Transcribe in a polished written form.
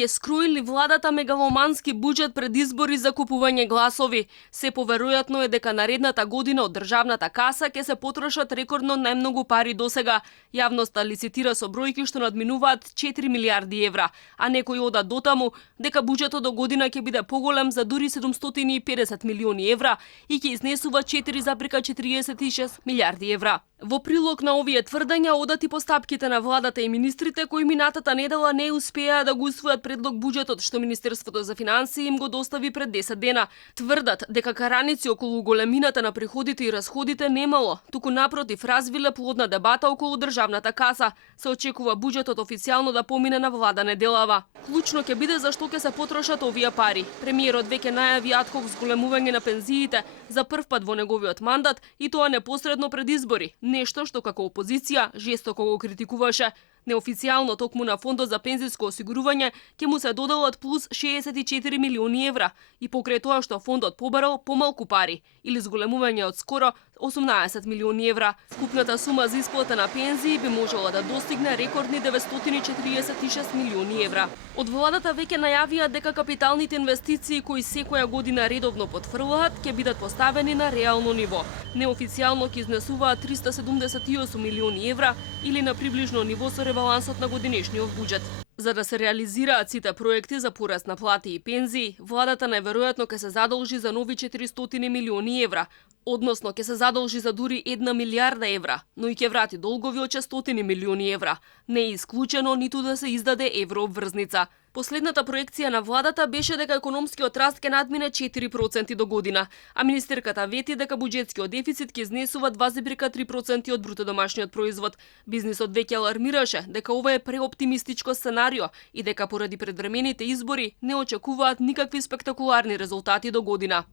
Ке скроили владата мегаломански буџет пред избори за купување гласови. Се поверојатно е дека наредната година од државната каса ќе се потрошат рекордно најмногу пари досега. Јавноста лицитира со бројки што надминуваат 4 милиарди евра, а некои одат дотаму дека буџетот до година ќе биде поголем за дури 750 милиони евра и ќе изнесува 4,46 милиарди евра. Во прилог на овие тврдења одат и постапките на владата и министрите кои минатата недела не успеа да го усвојат предлог буџетот што Министерството за финансии им го достави пред 10 дена. Тврдат дека караници околу големината на приходите и расходите немало, туку напротив развиле плодна дебата околу државната каса. Се очекува буџетот официјално да помине на влада неделава. Клучно ќе биде зашто ќе се потрошат овие пари. Премиерот веќе најави адхок зголемување на пензиите за прв пат во неговиот мандат и тоа непосредно пред избори. Нешто што како опозиција жестоко го критикуваше. Неофицијално токму на фондот за пензиско осигурување ќе му се доделат плюс 64 милиони евра и покрај тоа што фондот побарал помалку пари или зголемување од скоро 18 милиони евра. Вкупната сума за исплата на пензии би можела да достигне рекордни 946 милиони евра. Од владата веќе најавија дека капиталните инвестиции кои секоја година редовно потврлаат ќе бидат поставени на реално ниво. Неофицијално ќе изнесуваат 378 милиони евра или на приближно ниво со ребалансот на годинешниот буџет. За да се реализираат сите проекти за пораст на плати и пензии, владата најверојатно ќе се задолжи за нови 400 милиони евра, односно ќе се задолжи за дури 1 милиарда евра, но и ќе врати долгови од 600 милиони евра. Не е исклучено ниту да се издаде еврообврзница. Последната проекција на владата беше дека економскиот раст ќе надмине 4% до година, а министерката вети дека буџетскиот дефицит ќе изнесува 2,3% од бруто домашниот производ. Бизнисот веќе алармираше дека ова е преоптимистичко сценарио и дека поради предвремените избори не очекуваат никакви спектакуларни резултати до година.